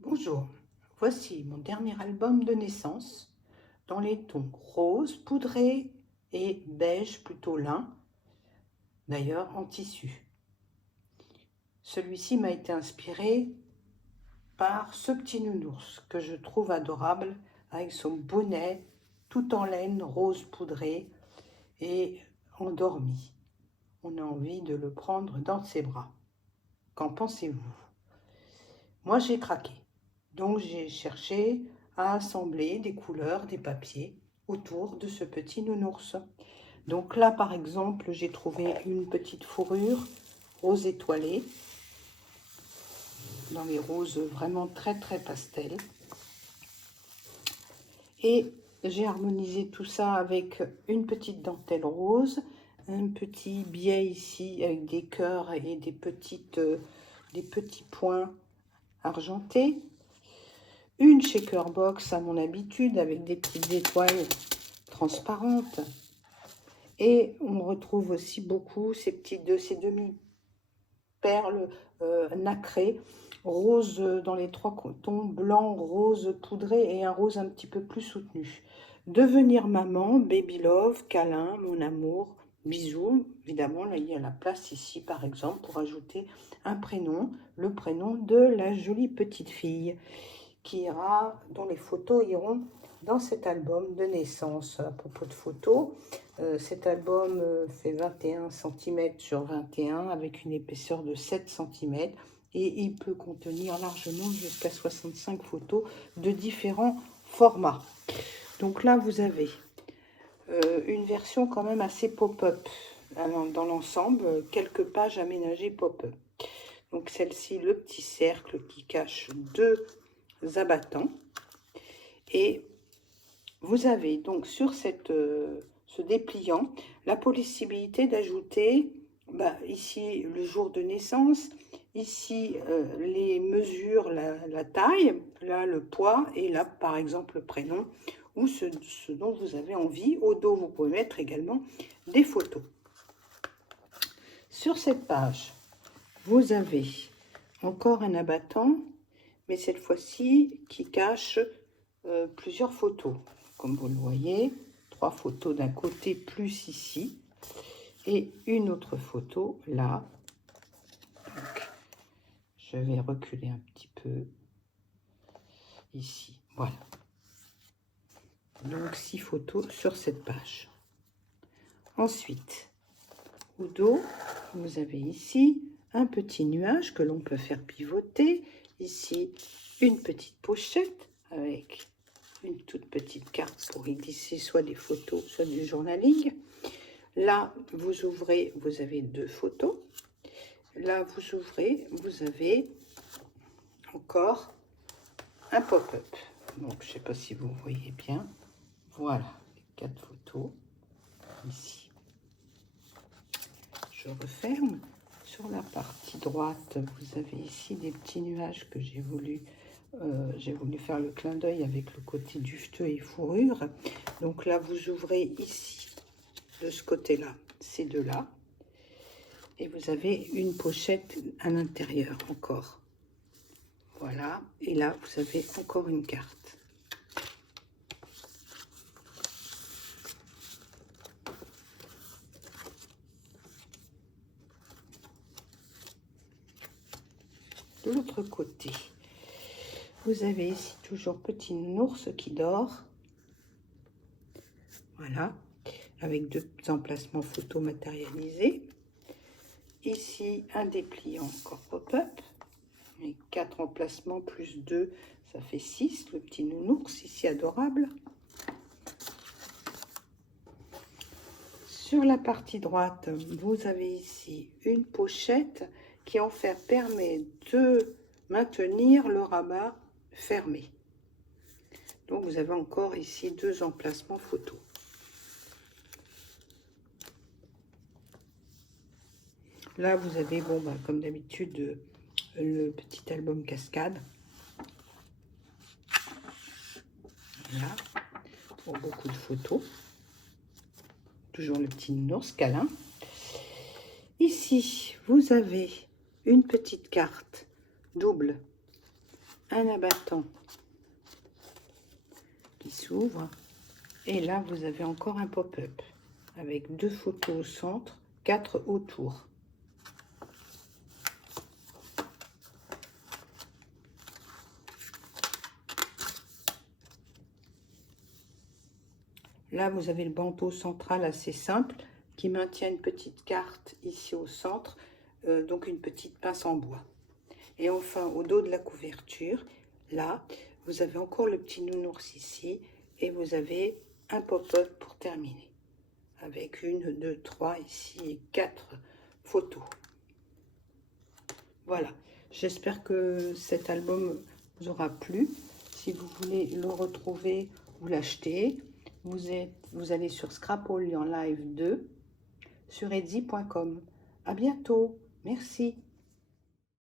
Bonjour, voici mon dernier album de naissance dans les tons rose, poudré et beige plutôt lin, d'ailleurs en tissu. Celui-ci m'a été inspiré par ce petit nounours que je trouve adorable avec son bonnet tout en laine rose poudré et endormi. On a envie de le prendre dans ses bras. Qu'en pensez-vous? Moi j'ai craqué. Donc j'ai cherché à assembler des couleurs, des papiers autour de ce petit nounours. Donc là par exemple j'ai trouvé une petite fourrure rose étoilée dans les roses vraiment très pastel. Et j'ai harmonisé tout ça avec une petite dentelle rose, un petit biais ici avec des cœurs et des petits points argentés. Une shaker box à mon habitude avec des petites étoiles transparentes. Et on retrouve aussi beaucoup ces demi-perles nacrées, rose dans les trois tons, blanc, rose poudré et un rose un petit peu plus soutenu. Devenir maman, baby love, câlin, mon amour, bisous. Évidemment, là, il y a la place ici, par exemple, pour ajouter un prénom, le prénom de la jolie petite fille dont les photos iront dans cet album de naissance. À propos de photos, cet album fait 21 cm sur 21 avec une épaisseur de 7 cm et il peut contenir largement jusqu'à 65 photos de différents formats. Donc là, vous avez une version quand même assez pop-up dans l'ensemble, quelques pages aménagées pop-up. Donc celle-ci, le petit cercle qui cache deux abattants. Et vous avez donc sur ce dépliant la possibilité d'ajouter ici le jour de naissance, ici les mesures, la taille, là le poids et là par exemple le prénom ou ce dont vous avez envie. Au dos, vous pouvez mettre également des photos. Sur cette page, vous avez encore un abattant, mais cette fois-ci qui cache plusieurs photos. Comme vous le voyez, 3 photos d'un côté plus ici et une autre photo là. Donc, je vais reculer un petit peu ici. Voilà. Donc 6 photos sur cette page. Ensuite, au dos, vous avez ici un petit nuage que l'on peut faire pivoter. Ici, une petite pochette avec une toute petite carte pour y glisser soit des photos, soit du journaling. Là, vous ouvrez, vous avez 2 photos. Là, vous ouvrez, vous avez encore un pop-up. Donc, je ne sais pas si vous voyez bien. Voilà, 4 photos ici. Je referme. Sur la partie droite, vous avez ici des petits nuages que j'ai voulu faire le clin d'œil avec le côté duveteux et fourrure. Donc là, vous ouvrez ici, de ce côté-là, ces deux-là. Et vous avez une pochette à l'intérieur encore. Voilà. Et là, vous avez encore une carte. De l'autre côté, vous avez ici toujours petit ours qui dort. Voilà. Avec 2 emplacements photo matérialisés. Ici, un dépliant encore pop-up. Et 4 emplacements plus 2, ça fait 6. Le petit nounours ici adorable. Sur la partie droite, vous avez ici une pochette qui en fait permet de maintenir le rabat fermé. Donc vous avez encore ici 2 emplacements photo. Là vous avez, comme d'habitude, le petit album cascade. Voilà, pour beaucoup de photos. Toujours le petit nounours câlin. Ici, vous avez une petite carte double un abattant qui s'ouvre. Et là, vous avez encore un pop-up avec 2 photos au centre, 4 autour. Là, vous avez le bandeau central assez simple qui maintient une petite carte ici au centre, donc une petite pince en bois. Et enfin, au dos de la couverture, là, vous avez encore le petit nounours ici et vous avez un pop-up pour terminer. Avec 1, 2, 3 ici et 4 photos. Voilà, j'espère que cet album vous aura plu. Si vous voulez le retrouver ou l'acheter, vous allez sur Scrapoli en live 2 sur etsy.com. À bientôt, merci.